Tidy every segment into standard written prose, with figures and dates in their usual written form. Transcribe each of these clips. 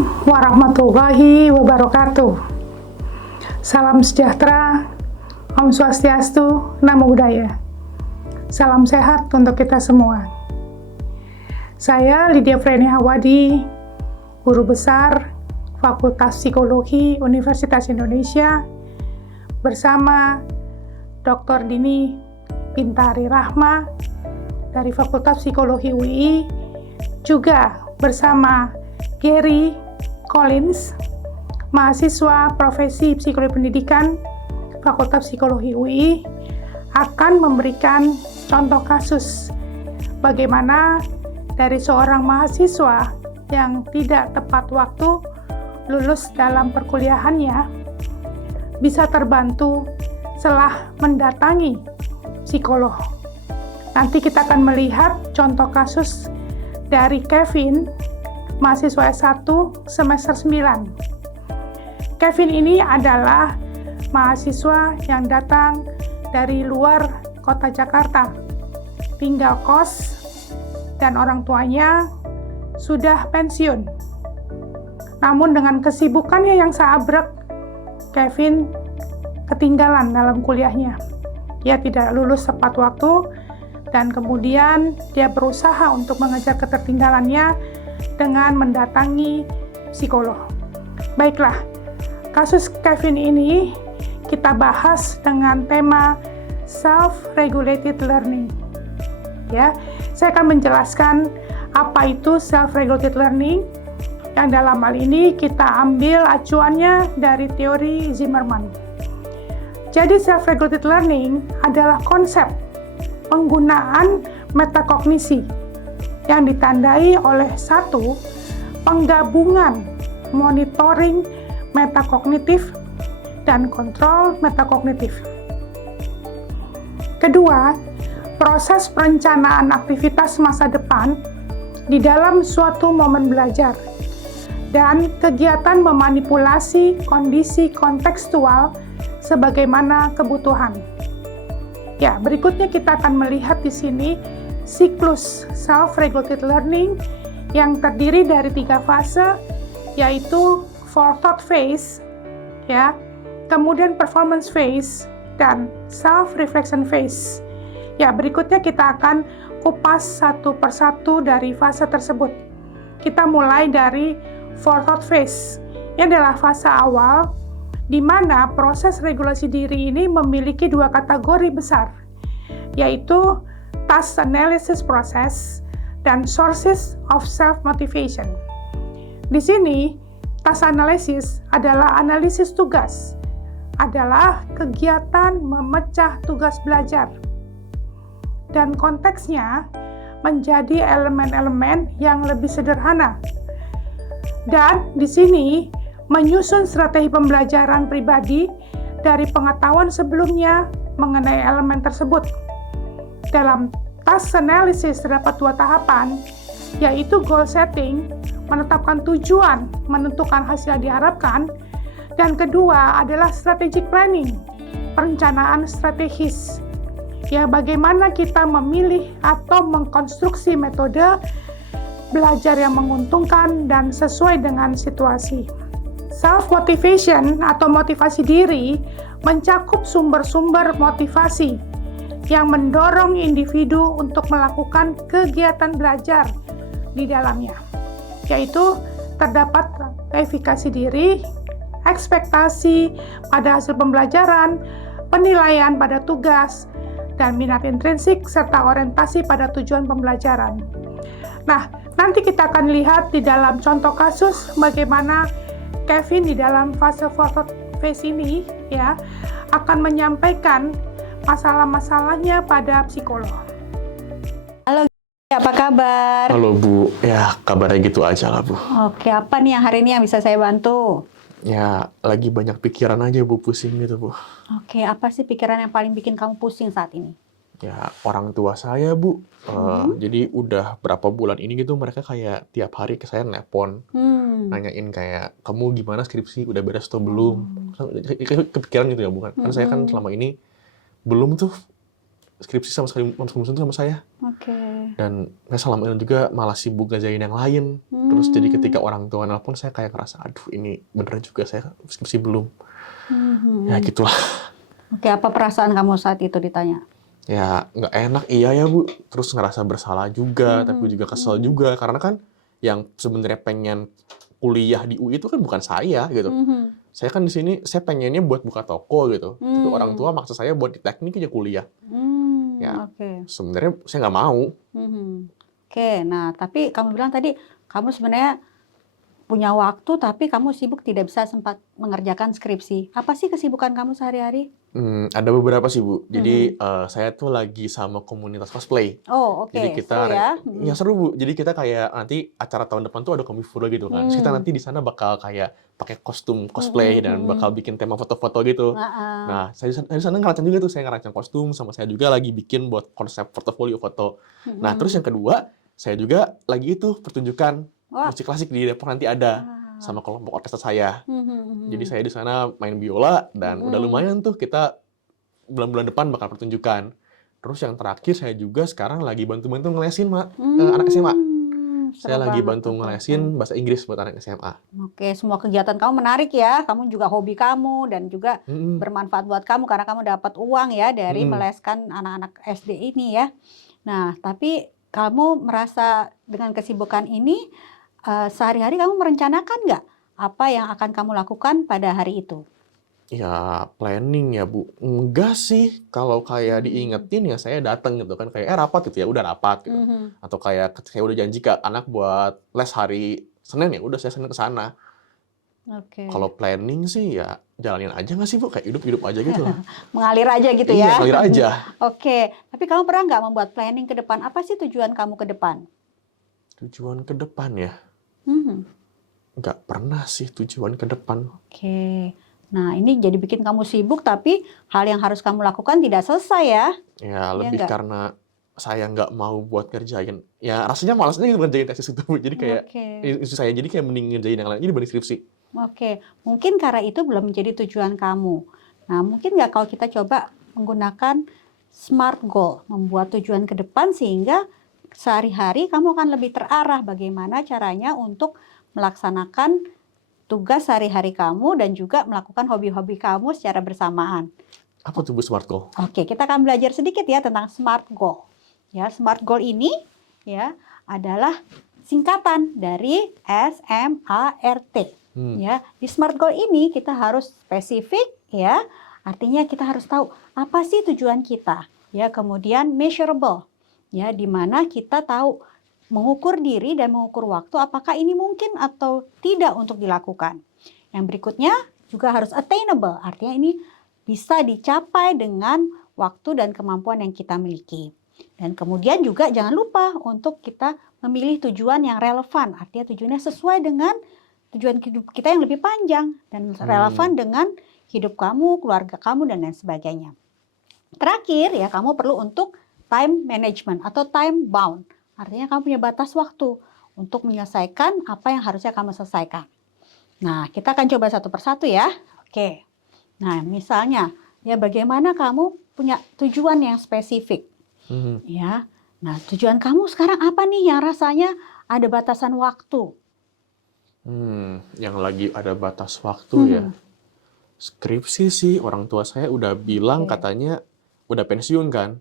Assalamualaikum warahmatullahi wabarakatuh. Salam sejahtera, Om Swastiastu, Namo Buddhaya. Salam sehat untuk kita semua. Saya Lydia Freni Hawadi, Guru Besar Fakultas Psikologi Universitas Indonesia, bersama Dr. Dini Bintari Rahma dari Fakultas Psikologi UI, juga bersama Gary Collins, mahasiswa Profesi Psikologi Pendidikan Fakultas Psikologi UI, akan memberikan contoh kasus bagaimana dari seorang mahasiswa yang tidak tepat waktu lulus dalam perkuliahannya bisa terbantu setelah mendatangi psikolog. Nanti kita akan melihat contoh kasus dari Kevin, mahasiswa S1 semester 9. Kevin ini adalah mahasiswa yang datang dari luar kota Jakarta, tinggal kos, dan orang tuanya sudah pensiun. Namun dengan kesibukannya yang seabrek, Kevin ketinggalan dalam kuliahnya. Dia tidak lulus tepat waktu, dan kemudian dia berusaha untuk mengejar ketertinggalannya dengan mendatangi psikolog. Baiklah, kasus Kevin ini kita bahas dengan tema self-regulated learning. Ya, saya akan menjelaskan apa itu self-regulated learning, yang dalam hal ini kita ambil acuannya dari teori Zimmerman. Jadi self-regulated learning adalah konsep penggunaan metakognisi yang ditandai oleh satu, penggabungan monitoring metakognitif dan kontrol metakognitif. Kedua, proses perencanaan aktivitas masa depan di dalam suatu momen belajar dan kegiatan memanipulasi kondisi kontekstual sebagaimana kebutuhan. Ya, berikutnya kita akan melihat di sini siklus self-regulated learning yang terdiri dari 3 fase, yaitu forethought phase, ya, kemudian performance phase, dan self-reflection phase. Ya, berikutnya kita akan kupas satu persatu dari fase tersebut. Kita mulai dari forethought phase. Ini adalah fase awal di mana proses regulasi diri ini memiliki 2 kategori besar, yaitu task analysis process dan sources of self-motivation. Di sini, task analysis adalah analisis tugas, adalah kegiatan memecah tugas belajar. Dan konteksnya menjadi elemen-elemen yang lebih sederhana. Dan di sini, menyusun strategi pembelajaran pribadi dari pengetahuan sebelumnya mengenai elemen tersebut. Dalam task analysis terdapat 2 tahapan, yaitu goal setting, menetapkan tujuan, menentukan hasil yang diharapkan, dan kedua adalah strategic planning, perencanaan strategis. Ya, bagaimana kita memilih atau mengkonstruksi metode belajar yang menguntungkan dan sesuai dengan situasi. Self-motivation atau motivasi diri mencakup sumber-sumber motivasi yang mendorong individu untuk melakukan kegiatan belajar di dalamnya, yaitu terdapat verifikasi diri, ekspektasi pada hasil pembelajaran, penilaian pada tugas, dan minat intrinsik, serta orientasi pada tujuan pembelajaran. Nah, nanti kita akan lihat di dalam contoh kasus bagaimana Kevin di dalam fase forethought phase ini ya akan menyampaikan masalah-masalahnya pada psikolog. Halo, apa kabar? Halo Bu, ya kabarnya gitu aja lah Bu. Oke, apa nih yang hari ini yang bisa saya bantu? Ya lagi banyak pikiran aja Bu, pusing gitu Bu. Oke, apa sih pikiran yang paling bikin kamu pusing saat ini? Ya orang tua saya Bu, jadi udah berapa bulan ini gitu mereka kayak tiap hari ke saya nelpon, nanyain kayak kamu gimana skripsi, udah beres atau belum? Kepikiran gitu ya Bu kan? Kan saya kan selama ini belum tuh skripsi sama sekali langsung sama saya. Oke. Dan saya selama ini juga malah sibuk ngerjain yang lain. Terus jadi ketika orang tua nelpon saya kayak ngerasa, aduh ini bener juga saya skripsi belum. Ya gitulah. Oke, apa perasaan kamu saat itu ditanya? Ya nggak enak iya ya Bu. Terus ngerasa bersalah juga, tapi juga kesel juga. Karena kan yang sebenarnya pengen kuliah di UI itu kan bukan saya gitu. Saya kan di sini, saya pengennya buat buka toko gitu. Tapi orang tua maksa saya buat di teknik aja kuliah. Ya, Oke. sebenarnya saya nggak mau. Oke, nah tapi kamu bilang tadi kamu sebenarnya punya waktu tapi kamu sibuk tidak bisa sempat mengerjakan skripsi. Apa sih kesibukan kamu sehari-hari? Ada beberapa sih Bu. Jadi saya tuh lagi sama komunitas cosplay. Oh, oke. Jadi kita, Seru ya? ya seru Bu. Jadi kita kayak nanti acara tahun depan tuh ada Komifura gitu kan. Terus kita nanti di sana bakal kayak pakai kostum cosplay dan bakal bikin tema foto-foto gitu. Nah, saya di sana ngerancang juga tuh, saya ngerancang kostum sama saya juga lagi bikin buat konsep portofolio foto. Nah, terus yang kedua, saya juga lagi itu pertunjukan musik klasik di Depok nanti ada sama kelompok orkestra saya. Jadi saya di sana main biola dan udah lumayan tuh kita bulan-bulan depan bakal pertunjukan. Terus yang terakhir saya juga sekarang lagi bantu-bantu ngelesin anak SMA. Saya lagi bantu ngelesin bahasa Inggris buat anak SMA. Oke, semua kegiatan kamu menarik ya. Kamu juga hobi kamu dan juga bermanfaat buat kamu karena kamu dapat uang ya dari meleskan anak-anak SD ini ya. Nah, tapi kamu merasa dengan kesibukan ini sehari-hari kamu merencanakan nggak apa yang akan kamu lakukan pada hari itu? Ya, planning ya, Bu. Enggak sih. Kalau kayak diingetin ya saya datang gitu kan. Kayak, rapat gitu ya, udah rapat gitu. Atau kayak saya udah janji ke anak buat les hari Senin ya, udah saya Senin ke sana. Oke. Kalau planning sih ya jalanin aja nggak sih, Bu? Kayak hidup-hidup aja gitu lah. Mengalir aja gitu Iya, ya? ngalir aja. Oke, tapi kamu pernah nggak membuat planning ke depan? Apa sih tujuan kamu ke depan? Tujuan ke depan ya? Nggak pernah sih tujuan ke depan. Oke. Nah, ini jadi bikin kamu sibuk, tapi hal yang harus kamu lakukan tidak selesai ya? Ya, Iya lebih nggak? karena saya nggak mau buat ngerjain. Ya, rasanya malasnya gitu ngerjain tesis itu, Bu. Jadi kayak, Oke. istri saya jadi kayak mending ngerjain yang lain. Jadi dibanding skripsi. Oke, mungkin karena itu belum menjadi tujuan kamu. Nah, mungkin nggak kalau kita coba menggunakan SMART goal, membuat tujuan ke depan sehingga sehari-hari kamu akan lebih terarah bagaimana caranya untuk melaksanakan tugas sehari-hari kamu dan juga melakukan hobi-hobi kamu secara bersamaan. Apa tuh Bu SMART goal? Oke, kita akan belajar sedikit ya tentang SMART goal. Ya, SMART goal ini ya adalah singkatan dari SMART. Ya, di SMART goal ini kita harus spesifik ya. Artinya kita harus tahu apa sih tujuan kita. Ya, kemudian measurable. Ya, di mana kita tahu mengukur diri dan mengukur waktu apakah ini mungkin atau tidak untuk dilakukan. Yang berikutnya juga harus attainable. Artinya ini bisa dicapai dengan waktu dan kemampuan yang kita miliki. Dan kemudian juga jangan lupa untuk kita memilih tujuan yang relevan. Artinya tujuannya sesuai dengan tujuan hidup kita yang lebih panjang dan relevan dengan hidup kamu, keluarga kamu, dan lain sebagainya. Terakhir ya, kamu perlu untuk time management atau time bound. Artinya kamu punya batas waktu untuk menyelesaikan apa yang harusnya kamu selesaikan. Nah, kita akan coba satu persatu ya. Oke. Nah, misalnya ya bagaimana kamu punya tujuan yang spesifik. Ya. Nah, tujuan kamu sekarang apa nih yang rasanya ada batasan waktu? Yang lagi ada batas waktu ya. Skripsi sih, orang tua saya udah bilang katanya udah pensiun kan.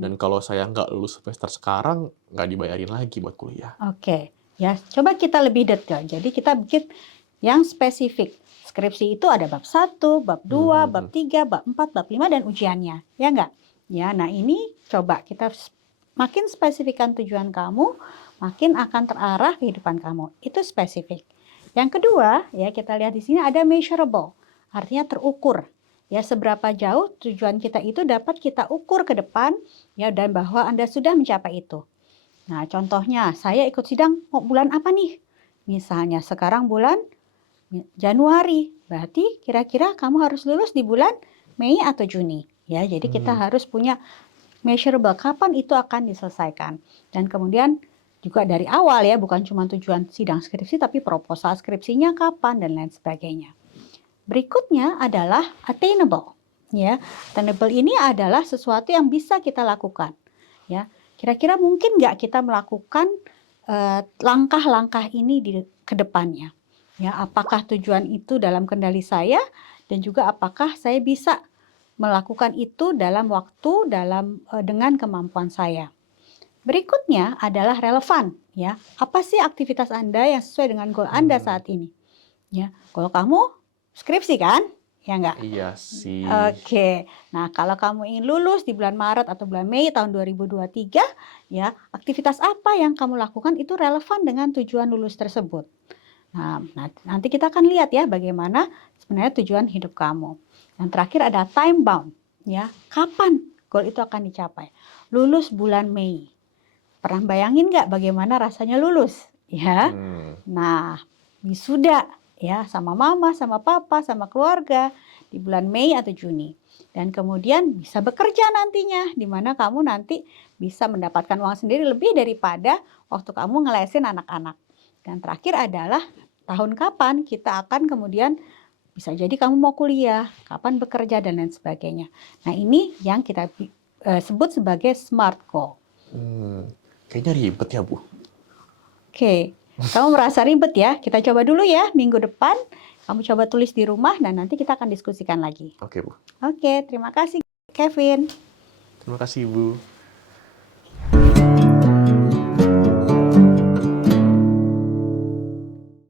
Dan kalau saya nggak lulus semester sekarang, nggak dibayarin lagi buat kuliah. Oke. Ya, coba kita lebih detail. Jadi kita bikin yang spesifik. Skripsi itu ada bab 1, bab 2, bab 3, bab 4, bab 5, dan ujiannya. Ya nggak? Ya, nah ini coba kita makin spesifikkan tujuan kamu, makin akan terarah kehidupan kamu. Itu spesifik. Yang kedua, ya kita lihat di sini ada measurable. Artinya terukur. Ya, seberapa jauh tujuan kita itu dapat kita ukur ke depan, ya, dan bahwa Anda sudah mencapai itu. Nah, contohnya, saya ikut sidang bulan apa nih? Misalnya, sekarang bulan Januari. Berarti kira-kira kamu harus lulus di bulan Mei atau Juni. Ya, jadi kita harus punya measurable. Kapan itu akan diselesaikan? Dan kemudian juga dari awal ya, bukan cuma tujuan sidang skripsi, tapi proposal skripsinya kapan, dan lain sebagainya. Berikutnya adalah attainable. Ya, attainable ini adalah sesuatu yang bisa kita lakukan. Ya, kira-kira mungkin nggak kita melakukan langkah-langkah ini ke depannya? Ya, apakah tujuan itu dalam kendali saya dan juga apakah saya bisa melakukan itu dalam waktu dengan kemampuan saya. Berikutnya adalah relevan, ya. Apa sih aktivitas Anda yang sesuai dengan goal Anda saat ini? Ya, kalau kamu skripsi kan? Ya enggak? Iya sih. Oke. Nah, kalau kamu ingin lulus di bulan Maret atau bulan Mei tahun 2023, ya, aktivitas apa yang kamu lakukan itu relevan dengan tujuan lulus tersebut. Nah, nanti kita akan lihat ya bagaimana sebenarnya tujuan hidup kamu. Yang terakhir ada time bound, ya. Kapan goal itu akan dicapai? Lulus bulan Mei. Pernah bayangin nggak bagaimana rasanya lulus? Ya. Nah, wisuda ya sama mama, sama papa, sama keluarga di bulan Mei atau Juni. Dan kemudian bisa bekerja nantinya, di mana kamu nanti bisa mendapatkan uang sendiri lebih daripada waktu kamu ngelesin anak-anak. Dan terakhir adalah tahun kapan kita akan kemudian bisa jadi kamu mau kuliah, kapan bekerja dan lain sebagainya. Nah, ini yang kita sebut sebagai SMART goal. Kayaknya ribet ya, Bu. Oke, kamu merasa ribet ya? Kita coba dulu ya minggu depan. Kamu coba tulis di rumah dan nanti kita akan diskusikan lagi. Oke, Bu. Oke, terima kasih Kevin. Terima kasih, Bu.